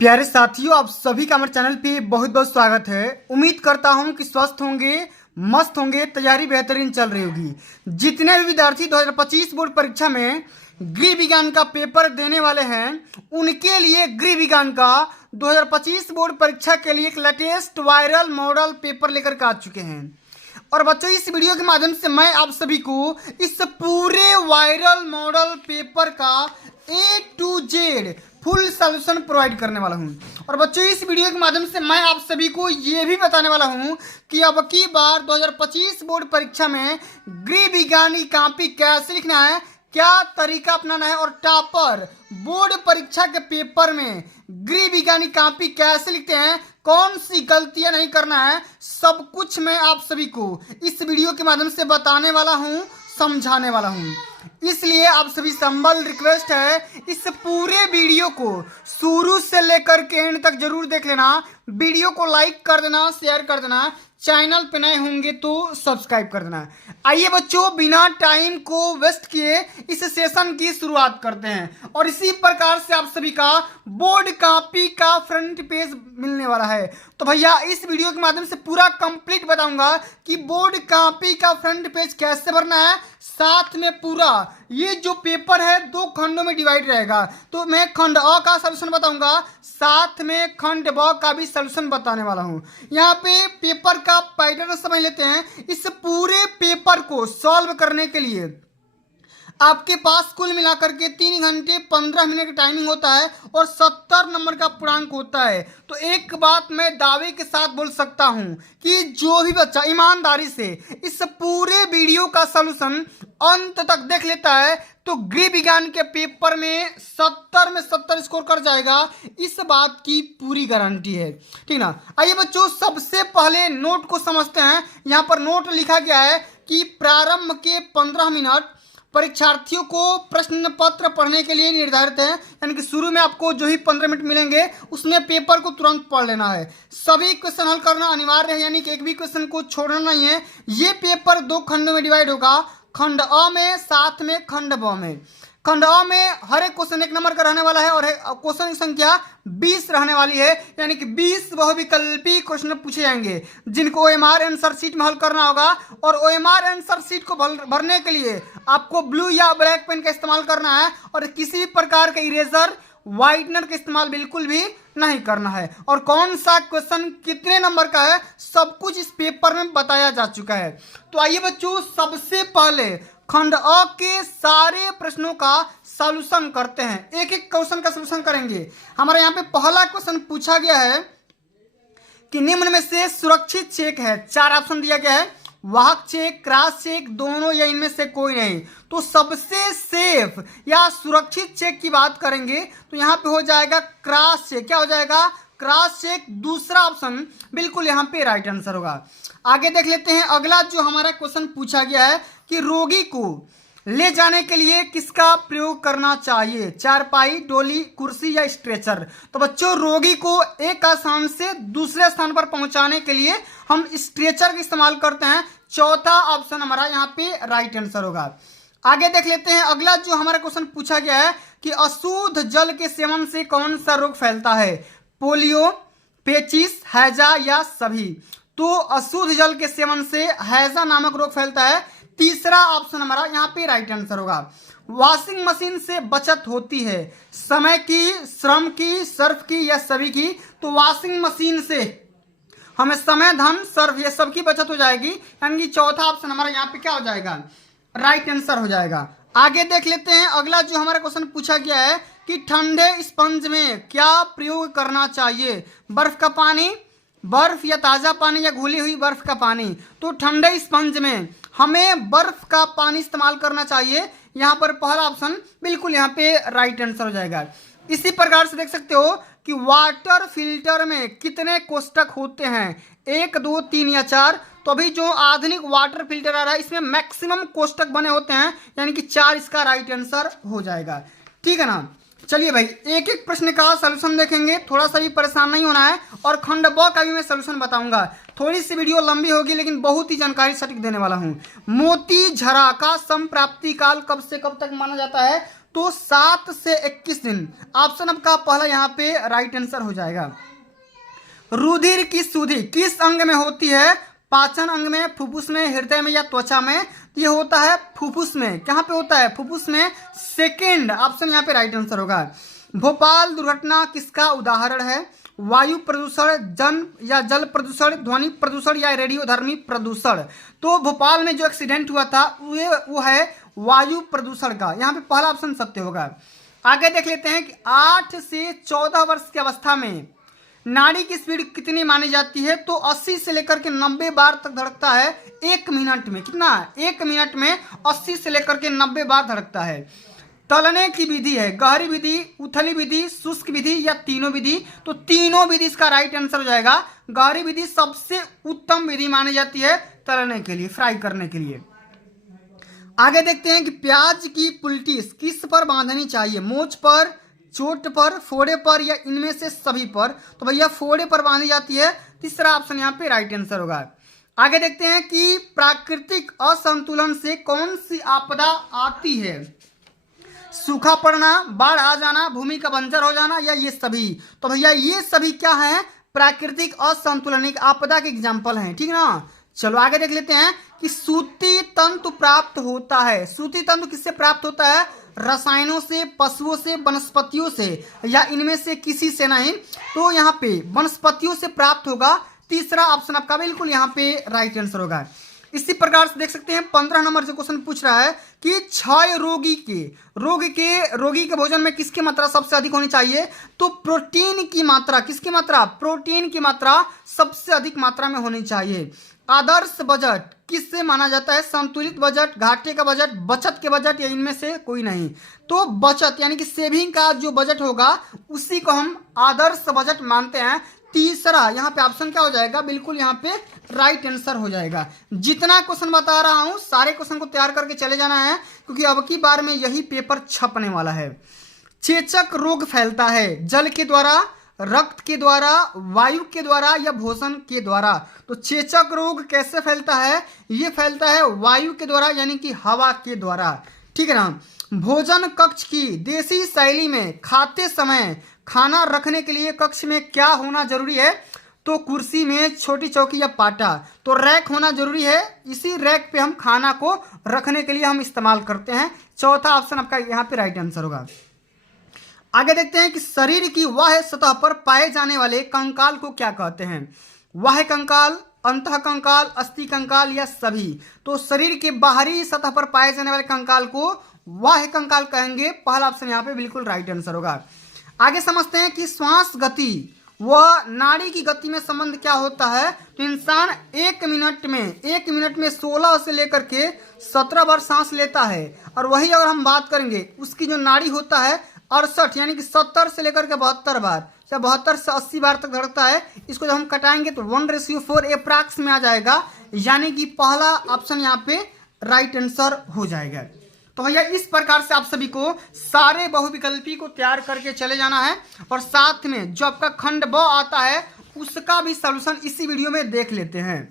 प्यारे साथियों, आप सभी का हमारे चैनल पे बहुत बहुत स्वागत है। उम्मीद करता हूं कि स्वस्थ होंगे, मस्त होंगे, तैयारी बेहतरीन चल रही होगी। जितने भी विद्यार्थी 2025 बोर्ड परीक्षा में गृह विज्ञान का पेपर देने वाले हैं, उनके लिए गृह विज्ञान का 2025 बोर्ड परीक्षा के लिए एक लेटेस्ट वायरल मॉडल पेपर लेकर के आ चुके हैं। और बच्चों, इस वीडियो के माध्यम से मैं आप सभी को इस पूरे वायरल मॉडल पेपर का A to Z full solution provide करने वाला हूं। और बच्चों, इस वीडियो के माध्यम से मैं आप सभी को ये भी बताने वाला हूं कि अब की बार 2025 बोर्ड परीक्षा में गृह विज्ञान की कॉपी कैसे लिखना है, क्या तरीका अपनाना है, और टॉपर बोर्ड परीक्षा के पेपर में गृह विज्ञान की कॉपी कैसे लिखते हैं, कौन सी गलतियां नहीं करना है, सब कुछ मैं आप सभी को इस वीडियो के माध्यम से बताने वाला हूं, समझाने वाला हूं। इसलिए आप सभी से हम्बल रिक्वेस्ट है, इस पूरे वीडियो को शुरू से लेकर के एंड तक जरूर देख लेना। वीडियो को लाइक कर देना, शेयर कर देना, चैनल पे नए होंगे तो सब्सक्राइब कर देना। आइए बच्चों, बिना टाइम को वेस्ट किए इस सेशन की शुरुआत करते हैं। और इसी प्रकार से आप सभी का बोर्ड कॉपी का फ्रंट पेज मिलने वाला है। तो भैया, इस वीडियो के माध्यम से पूरा कंप्लीट बताऊंगा कि बोर्ड कॉपी का फ्रंट पेज कैसे भरना है। साथ में पूरा ये जो पेपर है 2 खंडों में डिवाइड रहेगा। तो मैं खंड अ का सलूशन बताऊंगा, साथ में खंड ब का भी सलूशन बताने वाला हूं। यहाँ पे पेपर का पैटर्न समझ लेते हैं। इस पूरे पेपर को सॉल्व करने के लिए आपके पास कुल मिलाकर के 3 घंटे 15 मिनट का टाइमिंग होता है और 70 नंबर का पूर्णांक होता है। तो एक बात मैं दावे के साथ बोल सकता हूं कि जो भी बच्चा ईमानदारी से इस पूरे वीडियो का सलूशन अंत तक देख लेता है तो गृह विज्ञान के पेपर में 70 में 70 स्कोर कर जाएगा। इस बात की पूरी गारंटी है, ठीक ना। आइए बच्चों, सबसे पहले नोट को समझते हैं। यहाँ पर नोट लिखा गया है कि प्रारंभ के 15 मिनट परीक्षार्थियों को प्रश्न पत्र पढ़ने के लिए निर्धारित है। यानी कि शुरू में आपको जो ही 15 मिनट मिलेंगे उसमें पेपर को तुरंत पढ़ लेना है। सभी क्वेश्चन हल करना अनिवार्य है, यानी कि एक भी क्वेश्चन को छोड़ना नहीं है। ये पेपर 2 खंडों में डिवाइड होगा, खंड अ में, साथ में खंड ब में। खंड अ में हर एक क्वेश्चन 1 नंबर का रहने वाला है और क्वेश्चन की संख्या 20 रहने वाली है। यानी कि 20 बहुविकल्पी क्वेश्चन पूछे जाएंगे जिनको OMR आंसर शीट में हल करना होगा। और OMR आंसर शीट को भरने के लिए आपको ब्लू या ब्लैक पेन का इस्तेमाल करना है और किसी भी प्रकार के इरेजर, व्हाइटनर का इस्तेमाल बिल्कुल भी नहीं करना है। और कौन सा क्वेश्चन कितने नंबर का है सब कुछ इस पेपर में बताया जा चुका है। तो आइए बच्चों, सबसे पहले खंड अ के सारे प्रश्नों का सॉल्यूशन करते हैं। एक एक क्वेश्चन का सॉल्यूशन करेंगे। हमारे यहाँ पे पहला क्वेश्चन पूछा गया है कि निम्न में से सुरक्षित चेक है। 4 ऑप्शन दिया गया है, वाहक चेक, क्रॉस चेक, दोनों या इनमें से कोई नहीं। तो सबसे सेफ या सुरक्षित चेक की बात करेंगे तो यहाँ पे हो जाएगा क्रॉस चेक। क्या हो जाएगा? Cross check. दूसरा ऑप्शन बिल्कुल यहाँ पे राइट आंसर होगा। आगे देख लेते हैं। अगला जो हमारा क्वेश्चन पूछा गया है कि रोगी को ले जाने के लिए किसका प्रयोग करना चाहिए, चारपाई, डोली, कुर्सी या स्ट्रेचर। तो बच्चों, रोगी को एक स्थान से दूसरे स्थान पर पहुंचाने के लिए हम स्ट्रेचर का इस्तेमाल करते हैं। चौथा ऑप्शन हमारा यहाँ पे राइट आंसर होगा। आगे देख लेते हैं। अगला जो हमारा क्वेश्चन पूछा गया है कि अशुद्ध जल के सेवन से कौन सा रोग फैलता है, पोलियो, पेचिस, हैजा या सभी। तो अशुद्ध जल के सेवन से हैजा नामक रोग फैलता है। तीसरा ऑप्शन हमारा यहाँ पे राइट आंसर होगा। वॉशिंग मशीन से बचत होती है, समय की, श्रम की, सर्फ की या सभी की। तो वॉशिंग मशीन से हमें समय, धन, सर्फ ये सब की बचत हो जाएगी। यानी कि चौथा ऑप्शन हमारा यहाँ पे क्या हो जाएगा? राइट आंसर हो जाएगा। आगे देख लेते हैं। अगला जो हमारा क्वेश्चन पूछा गया है कि ठंडे स्पंज में क्या प्रयोग करना चाहिए, बर्फ का पानी, बर्फ या ताजा पानी या घुली हुई बर्फ का पानी। तो ठंडे स्पंज में हमें बर्फ का पानी इस्तेमाल करना चाहिए। यहाँ पर पहला ऑप्शन बिल्कुल यहाँ पे राइट आंसर हो जाएगा। इसी प्रकार से देख सकते हो कि वाटर फिल्टर में कितने कोष्टक होते हैं, 1, 2, 3 या 4। तो अभी जो आधुनिक वाटर फिल्टर आ रहा है इसमें मैक्सिमम कोष्टक बने होते हैं, यानी कि 4 इसका राइट आंसर हो जाएगा। ठीक है ना। चलिए भाई, एक एक प्रश्न का सलूशन देखेंगे, थोड़ा सा भी परेशान नहीं होना है। और खंड ब का भी मैं सलूशन बताऊंगा। थोड़ी सी वीडियो लंबी होगी लेकिन बहुत ही जानकारी सटीक देने वाला हूं। मोती झरा का संप्राप्ति काल कब से कब तक माना जाता है? तो 7 से 21 दिन। ऑप्शन आपका पहला यहाँ पे राइट आंसर हो जाएगा। रुधिर की सुधि किस अंग में होती है? पाचन अंग में, फुफ्फुस में, हृदय में या त्वचा में? ये होता है फुफ्फुस में। कहाँ पे होता है? फुफ्फुस में। सेकेंड ऑप्शन यहाँ पे राइट आंसर होगा। भोपाल दुर्घटना किसका उदाहरण है? वायु प्रदूषण, जन या जल प्रदूषण, ध्वनि प्रदूषण या रेडियोधर्मी प्रदूषण? तो भोपाल में जो एक्सीडेंट हुआ था वो है वायु प्रदूषण का। यहाँ पे पहला ऑप्शन सत्य होगा। आगे देख लेते हैं कि 8 से 14 वर्ष की अवस्था में नाड़ी की स्पीड कितनी मानी जाती है? तो 80 से लेकर के 90 बार तक धड़कता है 1 मिनट में। कितना? 1 मिनट में 80 से लेकर के 90 बार धड़कता है। तलने की विधि है गहरी विधि, उथली विधि, शुष्क विधि या तीनों विधि? तो तीनों विधि इसका राइट आंसर हो जाएगा। गहरी विधि सबसे उत्तम विधि मानी जाती है तलने के लिए, फ्राई करने के लिए। आगे देखते हैं कि प्याज की पुलटिस किस पर बांधनी चाहिए? मोच पर, चोट पर, फोड़े पर या इनमें से सभी पर? तो भैया फोड़े पर बांधी जाती है। तीसरा ऑप्शन यहाँ पे राइट आंसर होगा। आगे देखते हैं कि प्राकृतिक असंतुलन से कौन सी आपदा आती है? सूखा पड़ना, बाढ़ आ जाना, भूमि का बंजर हो जाना या ये सभी? तो भैया ये सभी क्या है? प्राकृतिक असंतुलन एक आपदा के एग्जाम्पल हैं। ठीक है ना। चलो आगे देख लेते हैं कि सूती तंतु प्राप्त होता है। सूती तंतु किससे प्राप्त होता है? रसायनों से, पशुओं से, वनस्पतियों से या इनमें से किसी से नहीं? तो यहाँ पे वनस्पतियों से प्राप्त होगा। तीसरा ऑप्शन आपका बिल्कुल यहाँ पे राइट आंसर होगा। इसी प्रकार से देख सकते हैं 15 नंबर से क्वेश्चन पूछ रहा है कि क्षय रोगी के भोजन में किसकी मात्रा सबसे अधिक होनी चाहिए? तो प्रोटीन की मात्रा। किसकी मात्रा? प्रोटीन की मात्रा सबसे अधिक मात्रा में होनी चाहिए। आदर्श बजट किससे माना जाता है? संतुलित बजट, घाटे का बजट, बचत के बजट या इनमें से कोई नहीं? तो बचत यानी कि सेविंग का जो बजट होगा उसी को हम आदर्श बजट मानते हैं। तीसरा यहाँ पे ऑप्शन क्या हो जाएगा? बिल्कुल यहाँ पे राइट आंसर हो जाएगा। जितना क्वेश्चन बता रहा हूं सारे क्वेश्चन को तैयार करके चले जाना है क्योंकि अब की बार में यही पेपर छपने वाला है। चेचक रोग फैलता है जल के द्वारा, रक्त के द्वारा, वायु के द्वारा या भोजन के द्वारा? तो चेचक रोग कैसे फैलता है? ये फैलता है वायु के द्वारा यानी कि हवा के द्वारा। ठीक है ना। भोजन कक्ष की देसी शैली में खाते समय खाना रखने के लिए कक्ष में क्या होना जरूरी है? तो कुर्सी, मेज, छोटी चौकी या पाटा? तो रैक होना जरूरी है। इसी रैक पे हम खाना को रखने के लिए हम इस्तेमाल करते हैं। चौथा ऑप्शन आपका यहाँ पे राइट आंसर होगा। आगे देखते हैं कि शरीर की बाह्य सतह पर पाए जाने वाले कंकाल को क्या कहते हैं? बाह्य कंकाल, अंतः कंकाल, अस्थि कंकाल या सभी? तो शरीर के बाहरी सतह पर पाए जाने वाले कंकाल को बाह्य कंकाल कहेंगे। पहला ऑप्शन यहाँ पे बिल्कुल राइट आंसर होगा। आगे समझते हैं कि श्वास गति व नाड़ी की गति में संबंध क्या होता है? तो इंसान 1 मिनट में 16 से लेकर के 17 बार सांस लेता है और वही अगर हम बात करेंगे उसकी जो नाड़ी होता है 68 यानी कि 70 से लेकर के 72 बार या 72 से 80 बार तक धड़कता है। इसको जब हम कटाएंगे तो 1:4 एप्रॉक्स में आ जाएगा यानी कि पहला ऑप्शन यहाँ पे राइट आंसर हो जाएगा। तो भैया इस प्रकार से आप सभी को सारे बहुविकल्पी को तैयार करके चले जाना है और साथ में जो आपका खंड ब आता है उसका भी सॉल्यूशन इसी वीडियो में देख लेते हैं।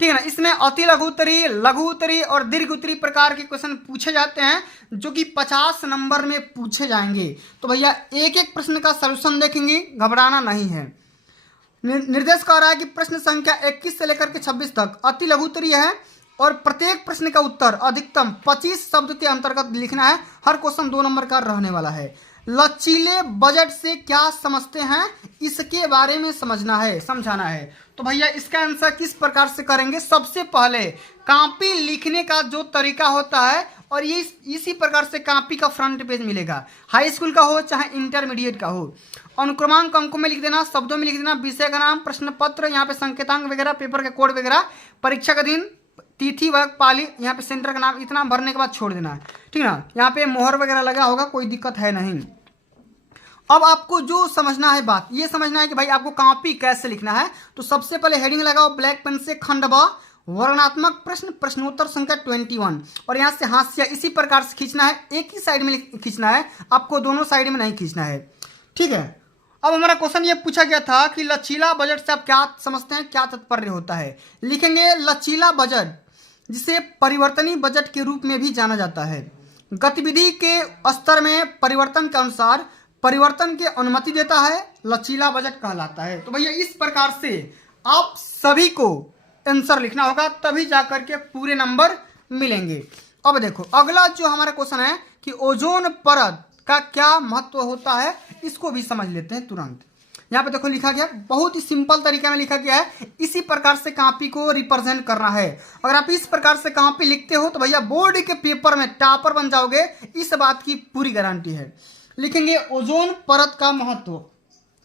ठीक है ना। इसमें अति लघु उत्तरी, लघु उत्तरी और दीर्घ उत्तरी प्रकार के क्वेश्चन पूछे जाते हैं जो कि 50 नंबर में पूछे जाएंगे। तो भैया एक एक प्रश्न का सॉल्यूशन देखेंगे, घबराना नहीं है। निर्देश कर रहा है कि प्रश्न संख्या 21 से लेकर के 26 तक अति लघु उत्तरी है और प्रत्येक प्रश्न का उत्तर अधिकतम 25 शब्द के अंतर्गत लिखना है। हर क्वेश्चन 2 नंबर का रहने वाला है। लचीले बजट से क्या समझते हैं इसके बारे में समझाना है। तो भैया इसका आंसर किस प्रकार से करेंगे? सबसे पहले कॉपी लिखने का जो तरीका होता है और ये इसी प्रकार से कॉपी का फ्रंट पेज मिलेगा, हाई स्कूल का हो चाहे इंटरमीडिएट का हो। अनुक्रमांक अंकों में लिख देना, शब्दों में लिख देना, विषय का नाम, प्रश्न पत्र, यहाँ पे संकेतांक वगैरह, पेपर के कोड वगैरह, परीक्षा का दिन, तिथि, वर्ग, पाली, यहाँ पे सेंटर का नाम, इतना भरने के बाद छोड़ देना है। ठीक ना। यहाँ पे मोहर वगैरह लगा होगा, कोई दिक्कत है नहीं। अब आपको जो समझना है बात ये समझना है कि भाई आपको कॉपी कैसे लिखना है। तो सबसे पहले हेडिंग लगाओ ब्लैक पेन से, खंड ब, वर्णनात्मक प्रश्न, प्रश्नोत्तर संख्या 21 और यहाँ से हास्य इसी प्रकार से खींचना है। एक ही साइड में खींचना है, आपको दोनों साइड में नहीं खींचना है। ठीक है। अब हमारा क्वेश्चन ये पूछा गया था कि लचीला बजट से आप क्या समझते हैं, क्या तात्पर्य होता है? लिखेंगे लचीला बजट जिसे परिवर्तनीय बजट के रूप में भी जाना जाता है। गतिविधि के स्तर में परिवर्तन के अनुसार परिवर्तन की अनुमति देता है, लचीला बजट कहलाता है। तो भैया इस प्रकार से आप सभी को आंसर लिखना होगा, तभी जाकर के पूरे नंबर मिलेंगे। अब देखो अगला जो हमारा क्वेश्चन है कि ओजोन परत का क्या महत्व होता है, इसको भी समझ लेते हैं तुरंत। यहाँ पे देखो लिखा गया, बहुत ही सिंपल तरीके में लिखा गया है। इसी प्रकार से कॉपी को रिप्रेजेंट करना है। अगर आप इस प्रकार से कॉपी लिखते हो तो भैया बोर्ड के पेपर में टॉपर बन जाओगे, इस बात की पूरी गारंटी है। लिखेंगे ओजोन परत का महत्व,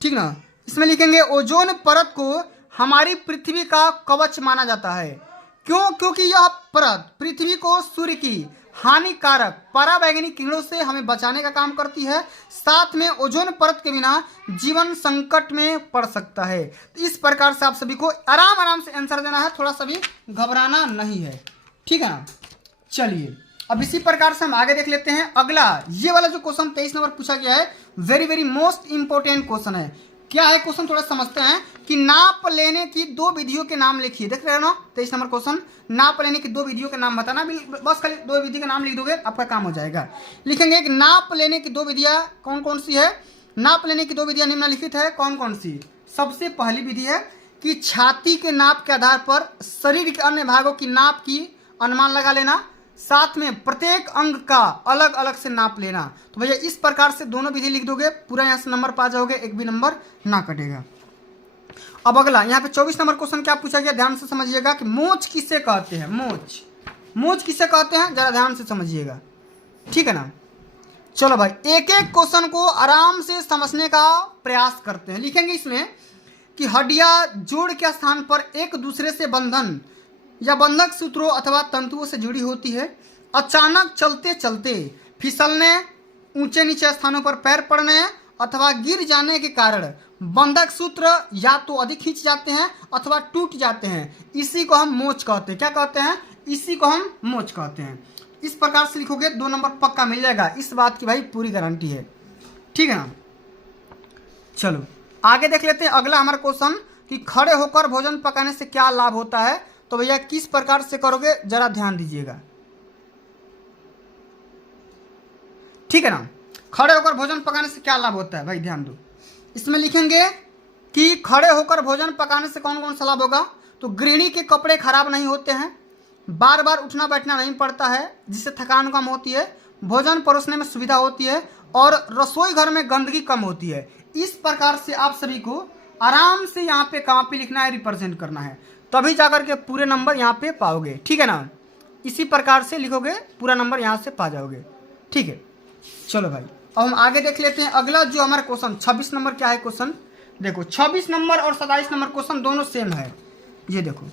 ठीक ना। इसमें लिखेंगे ओजोन परत को हमारी पृथ्वी का कवच माना जाता है। क्यों? क्योंकि यह परत पृथ्वी को सूर्य की हानिकारक पराबैंगनी किरणों से हमें बचाने का काम करती है। साथ में ओजोन परत के बिना जीवन संकट में पड़ सकता है। तो इस प्रकार से आप सभी को आराम आराम से आंसर देना है, थोड़ा सा भी घबराना नहीं है, ठीक है ना। चलिए अब इसी प्रकार से हम आगे देख लेते हैं। अगला ये वाला जो क्वेश्चन 23 नंबर पूछा गया है, very very most important question है। क्या है क्वेश्चन, थोड़ा समझते हैं कि नाप लेने की दो विधियों के नाम लिखिए। देख रहे हो ना 23 नंबर क्वेश्चन, नाप लेने की दो विधियों के नाम बताना। बस खाली दो विधि के नाम लिख दोगे आपका काम हो जाएगा। लिखेंगे कि नाप लेने की दो विधियां कौन कौन सी है। नाप लेने की दो विधियां निम्नलिखित है, कौन कौन सी। सबसे पहली विधि है कि छाती के नाप के आधार पर शरीर के अन्य भागों की नाप की अनुमान लगा लेना, साथ में प्रत्येक अंग का अलग अलग से नाप लेना। तो भैया इस प्रकार से दोनों विधि लिख दोगे, पूरा यहाँ से नंबर पा जाओगे, एक भी नंबर ना कटेगा। अब अगला यहाँ पे 24 नंबर क्वेश्चन क्या पूछा गया, ध्यान से समझिएगा कि मोच किसे कहते हैं। मोच किसे कहते हैं, जरा ध्यान से समझिएगा, ठीक है ना। चलो भाई एक एक क्वेश्चन को आराम से समझने का प्रयास करते हैं। लिखेंगे इसमें कि हड्डियां जोड़ के स्थान पर एक दूसरे से बंधन या बंधक सूत्रों अथवा तंतुओं से जुड़ी होती है। अचानक चलते चलते फिसलने, ऊंचे नीचे स्थानों पर पैर पड़ने अथवा गिर जाने के कारण बंधक सूत्र या तो अधिक खींच जाते हैं अथवा टूट जाते हैं। इसी को हम मोच कहते हैं। क्या कहते हैं? इसी को हम मोच कहते हैं। इस प्रकार से लिखोगे 2 नंबर पक्का मिल जाएगा, इस बात की भाई पूरी गारंटी है, ठीक है ना। चलो आगे देख लेते हैं अगला हमारा क्वेश्चन कि खड़े होकर भोजन पकाने से क्या लाभ होता है। तो भैया किस प्रकार से करोगे जरा ध्यान दीजिएगा, ठीक है ना। खड़े होकर भोजन पकाने से क्या लाभ होता है भाई, ध्यान दो। इसमें लिखेंगे कि खड़े होकर भोजन पकाने से कौन कौन सा लाभ होगा। तो गृहिणी के कपड़े खराब नहीं होते हैं, बार बार उठना बैठना नहीं पड़ता है जिससे थकान कम होती है, भोजन परोसने में सुविधा होती है और रसोई घर में गंदगी कम होती है। इस प्रकार से आप सभी को आराम से यहाँ पे कॉपी लिखना है, रिप्रेजेंट करना है, तभी जाकर के पूरे नंबर यहाँ पे पाओगे, ठीक है ना। इसी प्रकार से लिखोगे पूरा नंबर यहाँ से पा जाओगे, ठीक है। चलो भाई अब हम आगे देख लेते हैं अगला जो हमारा क्वेश्चन 26 नंबर क्या है क्वेश्चन। देखो 26 नंबर और 27 नंबर क्वेश्चन दोनों सेम है। ये देखो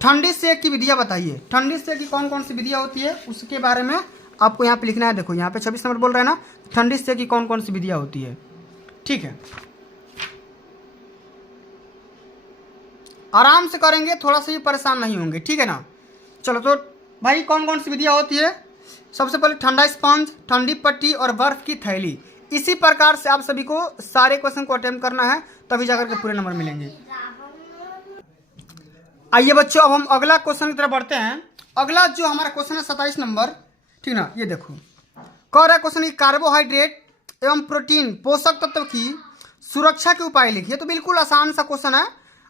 ठंडी सेक की विधियाँ बताइए। ठंडी सेक की कौन कौन सी विधियाँ होती है उसके बारे में आपको यहाँ पे लिखना है। देखो यहाँ पे 26 नंबर बोल रहे हैं ना, ठंडी सेक की कौन कौन सी विधियाँ होती है, ठीक है। आराम से करेंगे, थोड़ा सा भी परेशान नहीं होंगे, ठीक है ना। चलो तो भाई कौन कौन सी विधियाँ होती है। सबसे पहले ठंडा स्पंज, ठंडी पट्टी और बर्फ की थैली। इसी प्रकार से आप सभी को सारे क्वेश्चन को अटेम्प्ट करना है, तभी जाकर के पूरे नंबर मिलेंगे। आइए बच्चों अब हम अगला क्वेश्चन की तरफ बढ़ते हैं। अगला जो हमारा क्वेश्चन है 27 नंबर, ठीक ना। ये देखो कह रहा है क्वेश्चन की कार्बोहाइड्रेट एवं प्रोटीन पोषक तत्व की सुरक्षा के उपाय लिखिए। तो बिल्कुल आसान सा क्वेश्चन है,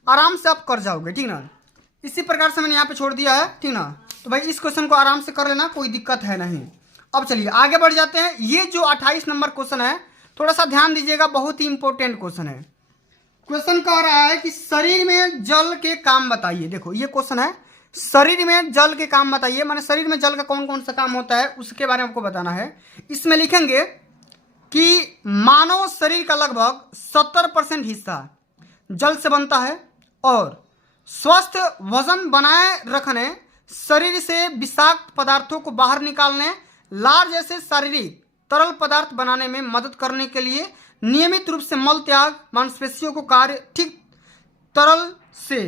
आराम से आप कर जाओगे, ठीक ना। इसी प्रकार से मैंने यहाँ पे छोड़ दिया है, ठीक ना। तो भाई इस क्वेश्चन को आराम से कर लेना, कोई दिक्कत है नहीं। अब चलिए आगे बढ़ जाते हैं। ये जो 28 नंबर क्वेश्चन है थोड़ा सा ध्यान दीजिएगा, बहुत ही इंपॉर्टेंट क्वेश्चन है। क्वेश्चन कह रहा है कि शरीर में जल के काम बताइए। देखो ये क्वेश्चन है, शरीर में जल के काम बताइए, माने शरीर में जल का कौन कौन सा काम होता है उसके बारे में आपको बताना है। इसमें लिखेंगे कि मानव शरीर का लगभग 70% हिस्सा जल से बनता है और स्वस्थ वजन बनाए रखने, शरीर से विषाक्त पदार्थों को बाहर निकालने, लार जैसे शारीरिक तरल पदार्थ बनाने में मदद करने के लिए नियमित रूप से मल त्याग, मांसपेशियों को कार्य ठीक तरल से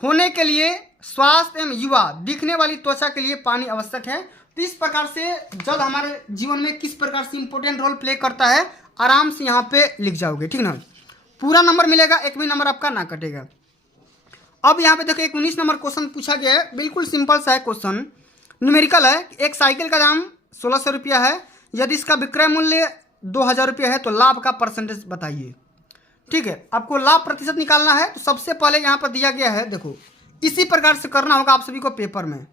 होने के लिए, स्वास्थ्य एवं युवा दिखने वाली त्वचा के लिए पानी आवश्यक है। तो इस प्रकार से जल हमारे जीवन में किस प्रकार से इंपॉर्टेंट रोल प्ले करता है आराम से यहाँ पे लिख जाओगे, ठीक ना। पूरा नंबर मिलेगा, एक भी नंबर आपका ना कटेगा। अब यहाँ पे देखो 19 नंबर क्वेश्चन पूछा गया है, बिल्कुल सिंपल सा है क्वेश्चन, न्यूमेरिकल है। एक साइकिल का दाम 1600 रुपया है। यदि इसका विक्रय मूल्य 2000 रुपया है तो लाभ का परसेंटेज बताइए। ठीक है, आपको लाभ प्रतिशत निकालना है। तो सबसे पहले यहाँ पर दिया गया है, देखो इसी प्रकार से करना होगा आप सभी को पेपर में।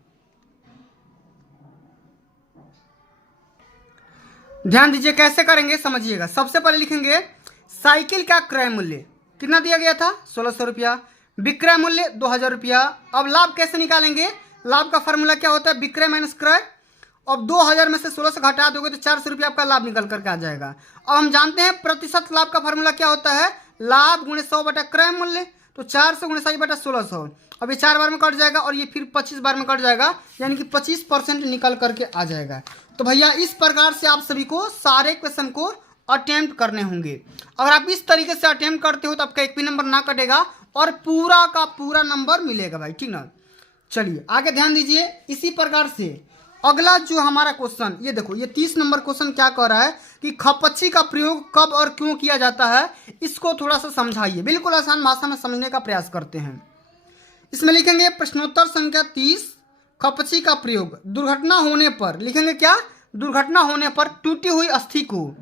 ध्यान दीजिए कैसे करेंगे, समझिएगा। सबसे पहले लिखेंगे साइकिल का क्रय मूल्य कितना दिया गया था, 1600 रुपया, विक्रय मूल्य 2000 रुपया। अब लाभ कैसे निकालेंगे, लाभ का फॉर्मूला क्या होता है, विक्रय माइनस क्रय। अब 2000 में से 1600 घटा दोगे तो 400 रुपया आपका लाभ निकल करके आ जाएगा। अब हम जानते हैं प्रतिशत लाभ का फॉर्मूला क्या होता है, लाभ गुणे 100 बटा क्रय मूल्य। तो 400 गुणे 100 बटा 1600। अब ये 4 बार में कट जाएगा और ये फिर 25 बार में कट जाएगा, यानी कि 25% निकल करके आ जाएगा। तो भैया इस प्रकार से आप सभी को सारे क्वेश्चन को अटेम्प्ट करने होंगे। अगर आप इस तरीके से अटेम्प्ट करते हो तो आपका एक भी नंबर ना कटेगा और पूरा का पूरा नंबर मिलेगा भाई, ठीक ना। चलिए आगे ध्यान दीजिए। इसी प्रकार से अगला जो हमारा क्वेश्चन, ये देखो, ये 30 नंबर क्वेश्चन क्या कह रहा है कि खपच्ची का प्रयोग कब और क्यों किया जाता है, इसको थोड़ा सा समझाइए। बिल्कुल आसान भाषा में समझने का प्रयास करते हैं। इसमें लिखेंगे प्रश्नोत्तर संख्या 30, खपच्ची का प्रयोग दुर्घटना होने पर, लिखेंगे क्या, दुर्घटना होने पर टूटी हुई अस्थि को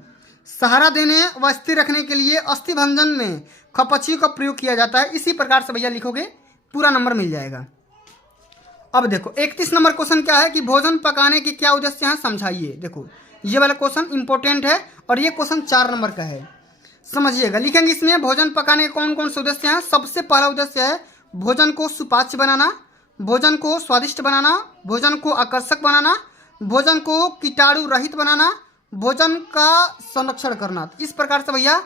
सहारा देने व स्थिर रखने के लिए अस्थि भंजन में खपच्ची का प्रयोग किया जाता है। इसी प्रकार से भैया लिखोगे पूरा नंबर मिल जाएगा। अब देखो 31 नंबर क्वेश्चन क्या है कि भोजन पकाने के क्या उद्देश्य हैं, समझाइए। देखो ये वाला क्वेश्चन इंपॉर्टेंट है और ये क्वेश्चन 4 नंबर का है, समझिएगा। लिखेंगे इसमें भोजन पकाने के कौन कौन से उद्देश्य हैं। सबसे पहला उद्देश्य है भोजन को सुपाच्य बनाना, भोजन को स्वादिष्ट बनाना, भोजन को आकर्षक बनाना, भोजन को कीटाणु रहित बनाना, भोजन का संरक्षण करना। इस प्रकार से भैया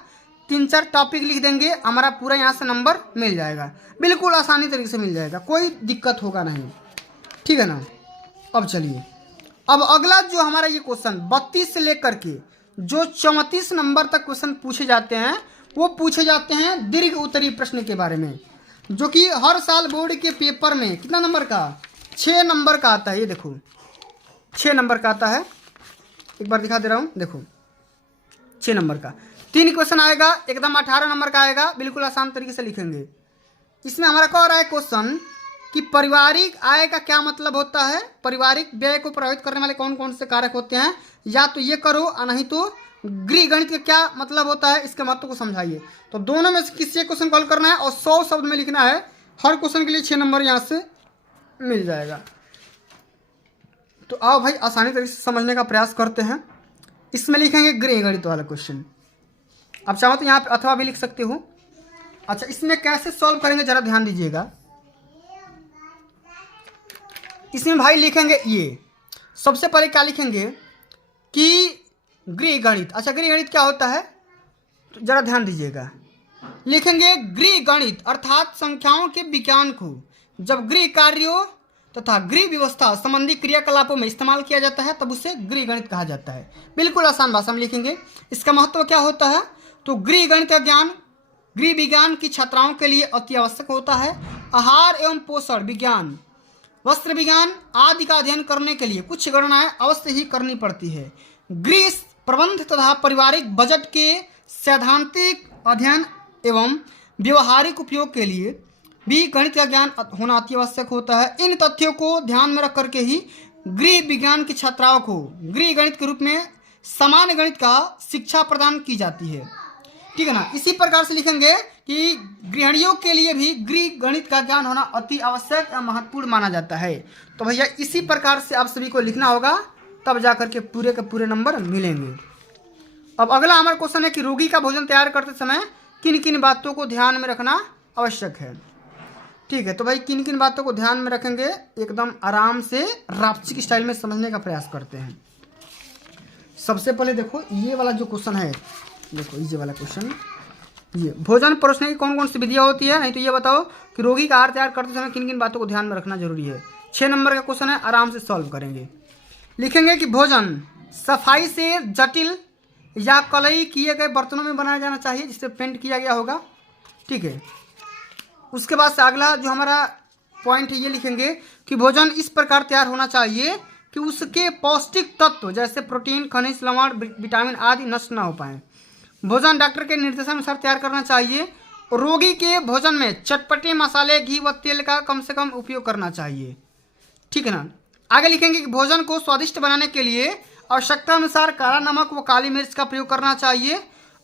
3-4 टॉपिक लिख देंगे, हमारा पूरा यहाँ से नंबर मिल जाएगा। बिल्कुल आसानी तरीके से मिल जाएगा, कोई दिक्कत होगा नहीं, ठीक है ना। अब चलिए, अब अगला जो हमारा ये क्वेश्चन 32 से लेकर के जो 34 नंबर तक क्वेश्चन पूछे जाते हैं, वो पूछे जाते हैं दीर्घ उत्तरीय प्रश्न के बारे में, जो कि हर साल बोर्ड के पेपर में कितना नंबर का, 6 नंबर का आता है। ये देखो 6 नंबर का आता है, एक बार दिखा दे रहा हूँ, देखो 6 नंबर का 3 क्वेश्चन आएगा, एकदम 18 नंबर का आएगा। बिल्कुल आसान तरीके से लिखेंगे। इसमें हमारा कह रहा है क्वेश्चन कि पारिवारिक आय का क्या मतलब होता है, पारिवारिक व्यय को प्रभावित करने वाले कौन कौन से कारक होते हैं, या तो ये करो और नहीं तो गृह गणित का क्या मतलब होता है, इसके महत्व को समझाइए। तो दोनों में से किसी एक क्वेश्चन कॉल करना है और 100 शब्द में लिखना है। हर क्वेश्चन के लिए 6 नंबर यहाँ से मिल जाएगा। तो आओ भाई आसानी तरीके से समझने का प्रयास करते हैं। इसमें लिखेंगे गृह गणित वाला क्वेश्चन, आप चाहो तो यहाँ पे अथवा भी लिख सकते हो। अच्छा, इसमें कैसे सॉल्व करेंगे जरा ध्यान दीजिएगा। इसमें भाई लिखेंगे ये, सबसे पहले क्या लिखेंगे कि गृह गणित। अच्छा, गृह गणित क्या होता है, तो जरा ध्यान दीजिएगा। लिखेंगे गृह गणित अर्थात संख्याओं के विज्ञान को जब गृह कार्यों तथा गृह व्यवस्था संबंधी क्रियाकलापों में इस्तेमाल किया जाता है तब उसे गृह गणित कहा जाता है। बिल्कुल आसान भाषा में लिखेंगे। इसका महत्व क्या होता है, तो गृह गणित का ज्ञान गृह विज्ञान की छात्राओं के लिए अति आवश्यक होता है। आहार एवं पोषण विज्ञान, वस्त्र विज्ञान आदि का अध्ययन करने के लिए कुछ गणनाएं अवश्य ही करनी पड़ती है। गृह प्रबंध तथा पारिवारिक बजट के सैद्धांतिक अध्ययन एवं व्यवहारिक उपयोग के लिए भी गणित का ज्ञान होना अति आवश्यक होता है। इन तथ्यों को ध्यान में रख करके ही गृह विज्ञान की छात्राओं को गृह गणित के रूप में सामान्य गणित का शिक्षा प्रदान की जाती है, ठीक है ना। इसी प्रकार से लिखेंगे कि गृहिणियों के लिए भी गृह गणित का ज्ञान होना अति आवश्यक या महत्वपूर्ण माना जाता है। तो भैया इसी प्रकार से आप सभी को लिखना होगा, तब जाकर के पूरे के पूरे नंबर मिलेंगे। अब अगला हमारा क्वेश्चन है कि रोगी का भोजन तैयार करते समय किन किन बातों को ध्यान में रखना आवश्यक है, ठीक है। तो भाई किन किन बातों को ध्यान में रखेंगे, एकदम आराम से रापचिक स्टाइल में समझने का प्रयास करते हैं। सबसे पहले देखो ये वाला जो क्वेश्चन है, देखो ये वाला क्वेश्चन, ये भोजन परोसने की कौन कौन सी विधियाँ होती है, नहीं तो ये बताओ कि रोगी का आहार तैयार करते समय किन किन बातों को ध्यान में रखना जरूरी है। 6 नंबर का क्वेश्चन है, आराम से सॉल्व करेंगे। लिखेंगे कि भोजन सफाई से जटिल या कलई किए गए बर्तनों में बनाया जाना चाहिए जिससे पेंट किया गया होगा, ठीक है। उसके बाद से अगला जो हमारा पॉइंट है ये लिखेंगे कि भोजन इस प्रकार तैयार होना चाहिए कि उसके पौष्टिक तत्व जैसे प्रोटीन, खनिज, लवण, विटामिन आदि नष्ट ना हो पाए। भोजन डॉक्टर के निर्देशानुसार तैयार करना चाहिए। रोगी के भोजन में चटपटे मसाले, घी व तेल का कम से कम उपयोग करना चाहिए, ठीक है ना। आगे लिखेंगे कि भोजन को स्वादिष्ट बनाने के लिए आवश्यकता अनुसार काला नमक व काली मिर्च का प्रयोग करना चाहिए।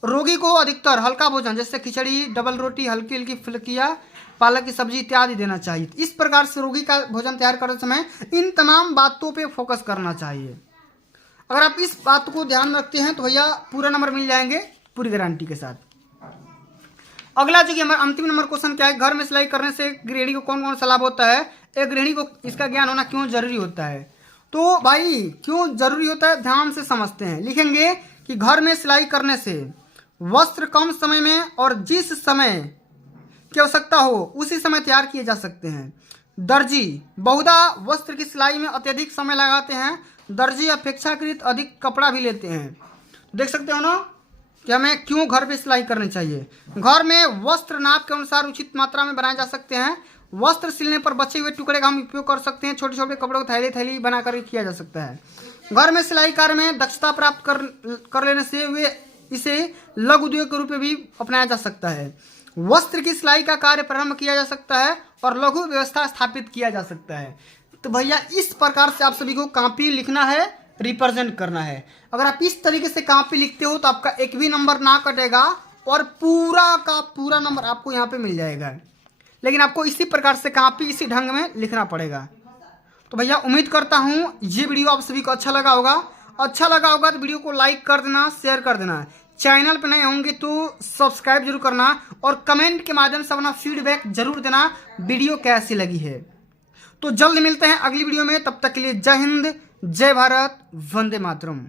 रोगी को अधिकतर हल्का भोजन जैसे खिचड़ी, डबल रोटी, हल्की हल्की फुल्कियाँ, पालक की सब्जी इत्यादि देना चाहिए। इस प्रकार से रोगी का भोजन तैयार करते समय इन तमाम बातों पे फोकस करना चाहिए। अगर आप इस बात को ध्यान में रखते हैं तो भैया पूरा नंबर मिल जाएंगे पूरी गारंटी के साथ। अगला जो कि हमारा अंतिम नंबर क्वेश्चन क्या है, घर में सिलाई करने से गृहिणी को कौन कौन सा लाभ होता है, एक गृहिणी को इसका ज्ञान होना क्यों जरूरी होता है। तो भाई क्यों जरूरी होता है ध्यान से समझते हैं। लिखेंगे कि घर में सिलाई करने से वस्त्र कम समय में और जिस समय की आवश्यकता हो उसी समय तैयार किए जा सकते हैं। दर्जी बहुधा वस्त्र की सिलाई में अत्यधिक समय लगाते हैं। दर्जी अपेक्षाकृत अधिक कपड़ा भी लेते हैं। देख सकते हो ना कि हमें क्यों घर पे सिलाई करनी चाहिए। घर में वस्त्र नाप के अनुसार उचित मात्रा में बनाए जा सकते हैं। वस्त्र सिलने पर बचे हुए टुकड़े का हम उपयोग कर सकते हैं। छोटे छोटे कपड़ों को थैली थैली बनाकर किया जा सकता है। घर में सिलाई कार्य में दक्षता प्राप्त कर लेने से वे इसे लघु उद्योग के रूप में भी अपनाया जा सकता है। वस्त्र की सिलाई का कार्य प्रारंभ किया जा सकता है और लघु व्यवस्था स्थापित किया जा सकता है। तो भैया इस प्रकार से आप सभी को कॉपी लिखना है, रिप्रेजेंट करना है। अगर आप इस तरीके से कॉपी लिखते हो तो आपका एक भी नंबर ना कटेगा और पूरा का पूरा नंबर आपको यहाँ पे मिल जाएगा। लेकिन आपको इसी प्रकार से कॉपी इसी ढंग में लिखना पड़ेगा। तो भैया उम्मीद करता हूँ ये वीडियो आप सभी को अच्छा लगा होगा। अच्छा लगा होगा तो वीडियो को लाइक कर देना, शेयर कर देना। चैनल पर नए होंगे तो सब्सक्राइब जरूर करना और कमेंट के माध्यम से अपना फीडबैक जरूर देना वीडियो कैसी लगी है। तो जल्द मिलते हैं अगली वीडियो में, तब तक के लिए जय हिंद, जय भारत, वंदे मातरम।